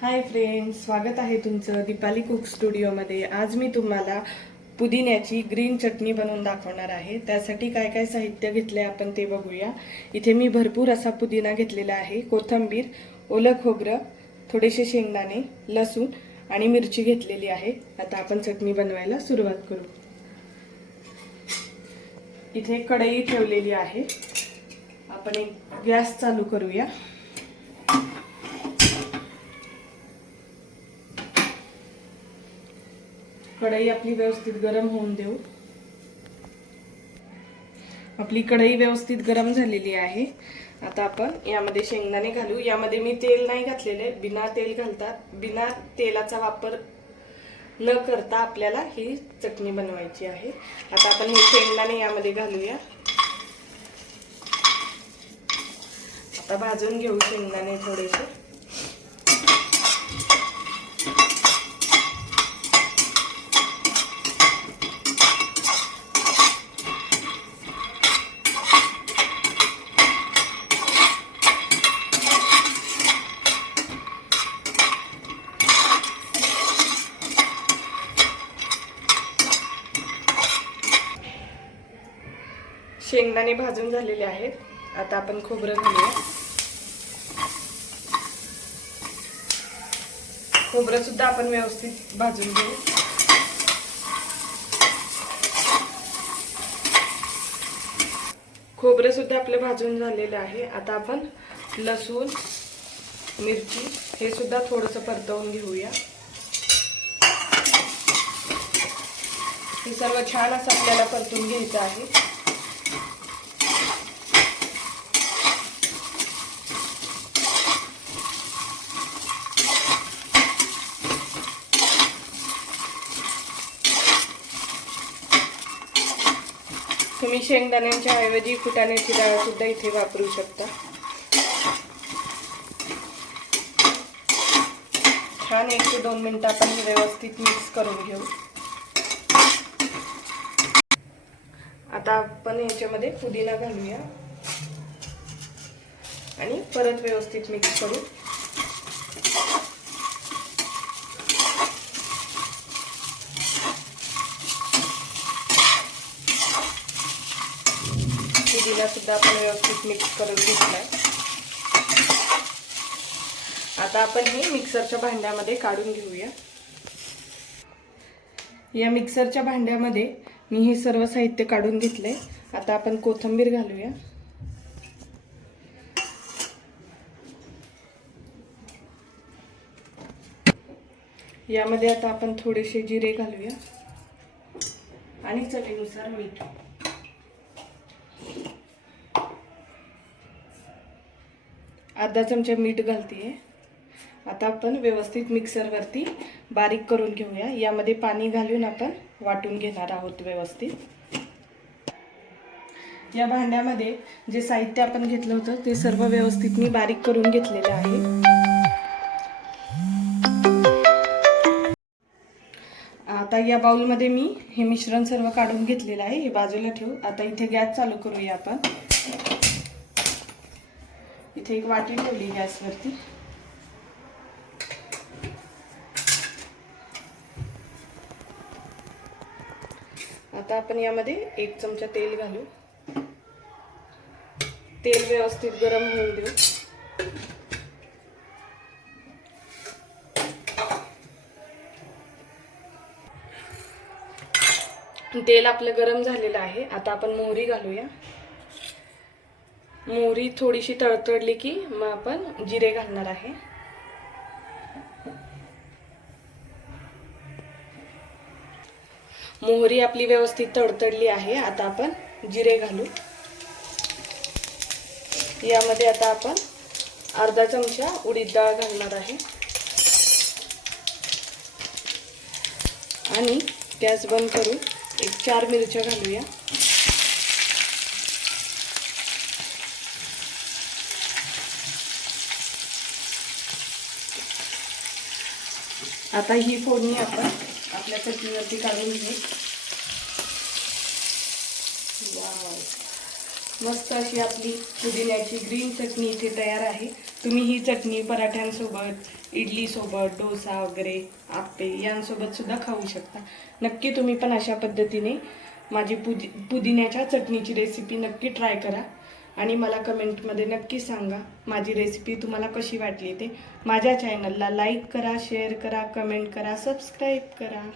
Hi friends, स्वागत आहे तुमचं दीपाली कुक स्टुडिओमध्ये। आज मी तुम्हाला पुदिन्याची ग्रीन चटणी बनवून दाखवणार आहे। त्यासाठी काय काय साहित्य घेतले आपण ते बघूया। इथे मी भरपूर असा पुदिना घेतलेला आहे, कोथिंबीर, ओलं खोबरं, थोडेसे शेंगदाणे, लसूण आणि मिरची घेतलेली आहे। आता आपण चटणी बनवायला सुरुवात करू। इथे कढई ठेवलेली आहे, आपण एक गॅस चालू करूया। कढई आपली व्यवस्थित गरम होऊन देऊ। आपली कढई व्यवस्थित गरम झालेली आहे। आता आपण यामध्ये शेंगदाणे घालू। यामध्ये मी तेल नाही घातलेले, बिना तेलाचा वापर न करता आपल्याला ही चटणी बनवायची आहे। आता आपण हे शेंगदाणे यामध्ये घालूया। आता भाजून घेऊ शेंगदाणे थोडेसे। शेंगदाणे भाजून झालेले आहेत। आता आपण खोबरं घालूया। खोबरं सुद्धा आपण व्यवस्थित भाजून घेऊ। खोबरं सुद्धा आपलं भाजून झालेलं आहे। आता आपण लसूण, मिरची हे सुद्धा थोडंसं परतवून घेऊया। हे सर्व छान असं आपल्याला परतून घ्यायचं आहे। तुम्ही शेंगदाण्यांच्या ऐवजी फुटाण्याची डाळ सुद्धा इथे वापरू शकता। छान 1 ते 2 मिनिटं आपण हे व्यवस्थित मिक्स करून घेऊ। आता आपण याच्यामध्ये पुदिना घालूया आणि परत व्यवस्थित मिक्स करू। पुदिना सुद्धा आपण व्यवस्थित मिक्स करून घेतलाय। आता आपण हे मिक्सरच्या भांड्यामध्ये काढून घेऊया। या मिक्सरच्या भांड्यामध्ये मी हे सर्व साहित्य काढून घेतले। आता आपण कोथिंबीर घालूया। यामध्ये आता आपण थोडेसे जिरे घालूया आणि चवीनुसार मीठ। अर्धा चमचा मीठ घालतेय। आता आपण व्यवस्थित मिक्सरवरती बारीक करून घेऊया। यामध्ये पाणी घालून आपण वाटून घेणार आहोत व्यवस्थित। या भांड्यामध्ये जे साहित्य आपण घेतलं होतं ते सर्व व्यवस्थित मी बारीक करून घेतलेले आहे। आता या बाउलमध्ये मी हे मिश्रण सर्व काढून घेतलेलं आहे, हे बाजूला ठेवू। आता इथे गॅस चालू करूया आपण। इथे एक वाटी ठेवली गॅसवरती। आता आपण यामध्ये 1 चमचा तेल घालू। तेल व्यवस्थित गरम होऊ देऊ। तेल आपलं गरम झालेलं आहे। आता आपण मोहरी घालूया। मोहरी थोडीशी तडतडली की मग आपण जिरे घालणार आहे। मोहरी आपली व्यवस्थित तडतडली आहे। आता आपण जिरे घालू। यामध्ये आता आपण अर्धा चमचा उडीद डाळ घालणार आहे आणि गॅस बंद करून 4 मिरच्या घालूया। आता ही फोडणी आपण आपल्या चटणीवरती काढून घेऊ। वाव, मस्त अशी आपली पुदिन्याची ग्रीन चटणी इथे तयार आहे। तुम्ही ही चटणी पराठ्यांसोबत, इडलीसोबत, डोसा वगैरे, आप्पे यांसोबत सुद्धा खाऊ शकता. नक्की तुम्ही पण अशा पद्धतीने माझी पुदिन्याच्या चटणीची रेसिपी नक्की ट्राय करा आणि मला कमेंटमध्ये नक्की सांगा माझी रेसिपी तुम्हाला कशी वाटली ते. माझ्या चॅनलला लाईक करा, शेअर करा, कमेंट करा, सबस्क्राईब करा.